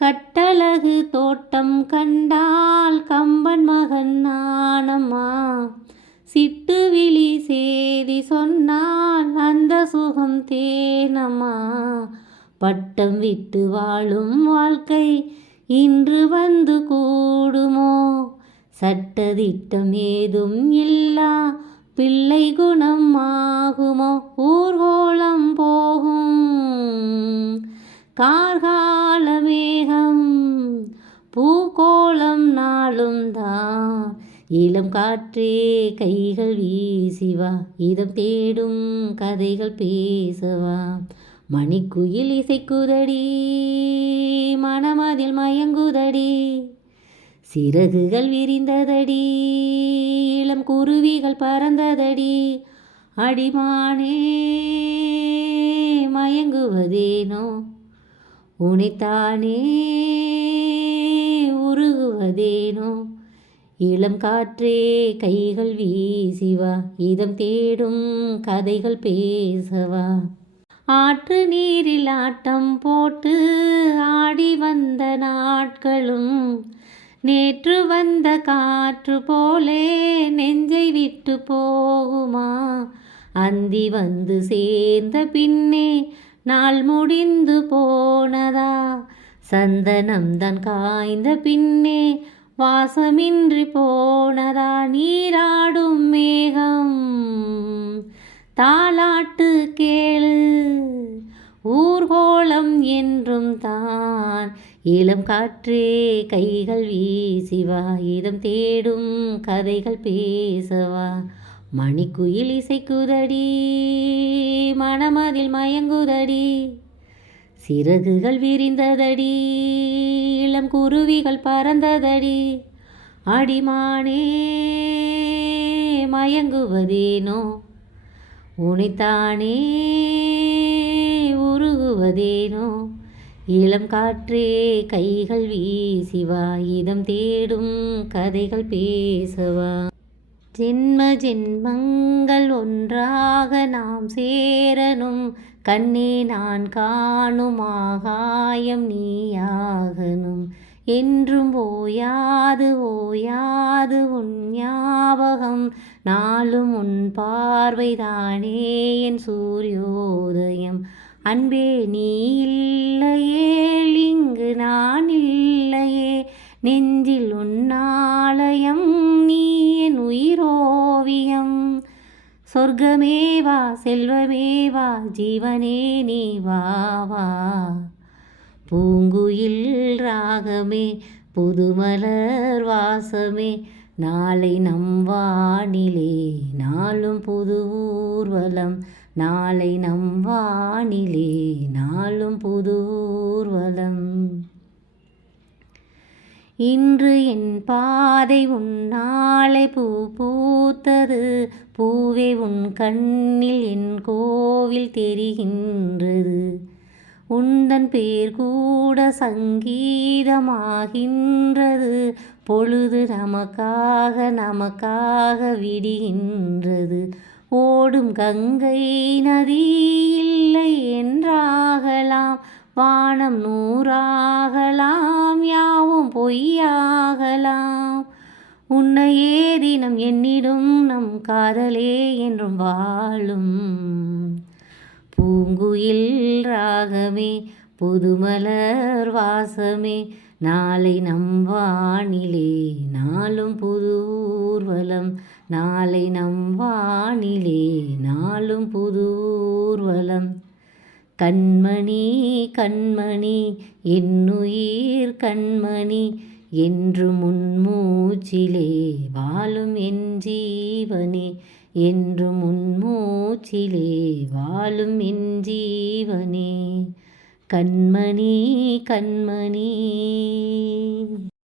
கட்டழகு தோட்டம் கண்டால் கம்பன் மகன் நானம்மா. சிட்டுவிழி சேதி சொன்னால் அந்த சுகம் தேனம்மா. பட்டம் விட்டு வாழும் வாழ்க்கை இன்று வந்து கூடுமோ? சட்டதிட்டம் ஏதும் இல்லா பிள்ளை குணம் ஆகுமோ? ஊர்கோளம் இளம் காற்றே கைகள் வீசிவா. இதம் தேடும் கதைகள் பேசவா. மணிக்குயில் இசைக்குதடி மனமதில் மயங்குதடி. சிறகுகள் விரிந்ததடி இளம் குருவிகள் பறந்ததடி. அடிமானே மயங்குவதேனோ? உனைத்தானே உருகுவதேனோ? இளம் காற்றே கைகள் வீசிவா. இதம் தேடும் கதைகள் பேசவா. ஆற்று நீரில் ஆட்டம் போட்டு ஆடி வந்த நாட்களும் நேற்று வந்த காற்று போலே நெஞ்சை விட்டு போகுமா. அந்தி வந்து சேர்ந்த பின்னே நாள் முடிந்து போனதா. சந்தனம் தான் காய்ந்த பின்னே வாசமின்றி போனதா நீராடும் மேகம்? தாளாட்டு கேளு ஊர்கோளம் என்றும் தான். இளம் காற்றே கைகள் வீசிவா இதம் தேடும் கதைகள் பேசவா. மணிக்குயில் இசைக்குதடி மனமதில் மயங்குதடி. சிறகுகள் விரிந்ததடி இளம் குருவிகள் பறந்ததடி அடிமானே மயங்குவதேனோ? உனைத்தானே உருகுவதேனோ? இளம் காற்றே கைகள் வீசிவா இதம் தேடும் கதைகள் பேசவா? ஜென்ம ஜென்மங்கள் ஒன்றாக நாம் சேரனும் கண்ணே நான் காணும் ஆகாயம் நீயாகணும். என்றும் ஓயாது ஓயாது உன் ஞாபகம். நாளும் உன் பார்வைதானே என் சூரியோதயம். அன்பே நீ இல்லையே இங்கு நான் இல்லையே. நெஞ்சில் உன்னாலயம் சொர்க்கமேவா செல்வமேவா ஜீவனே நீ வா வா. பூங்குயில் ராகமே புதுமலர் வாசமே நாளை நம் வானிலே நாளும் புது ஊர்வலம். நாளை நம் வானிலே நாளும் புது ஊர்வலம். இன்று என் பாதை உன் நாளை பூ பூத்தது. பூவே உன் கண்ணில் என் கோவில் தெரிகின்றது. உந்தன் பேர் கூட சங்கீதமாகின்றது. பொழுது நமக்காக நமக்காக விடுகின்றது. ஓடும் கங்கை நதி இல்லை என் வானம் நூறாகலாம் யாவும் பொய்யாகலாம். உன்னையே தினம் என்னிடும் நம் காதலே என்றும் வாழும். பூங்குயில் ராகமே புதுமலர் வாசமே நாளை நம் வானிலே நாளும் புது ஊர்வலம். நாளை நம் வானிலே நாளும் புது ஊர்வலம். கண்மணி கண்மணி என்னுயிர் கண்மணி என்று முன்மூச்சிலே வாழும் என் ஜீவனே என்று முன்மூச்சிலே வாழும் என் ஜீவனே. கண்மணி கண்மணி.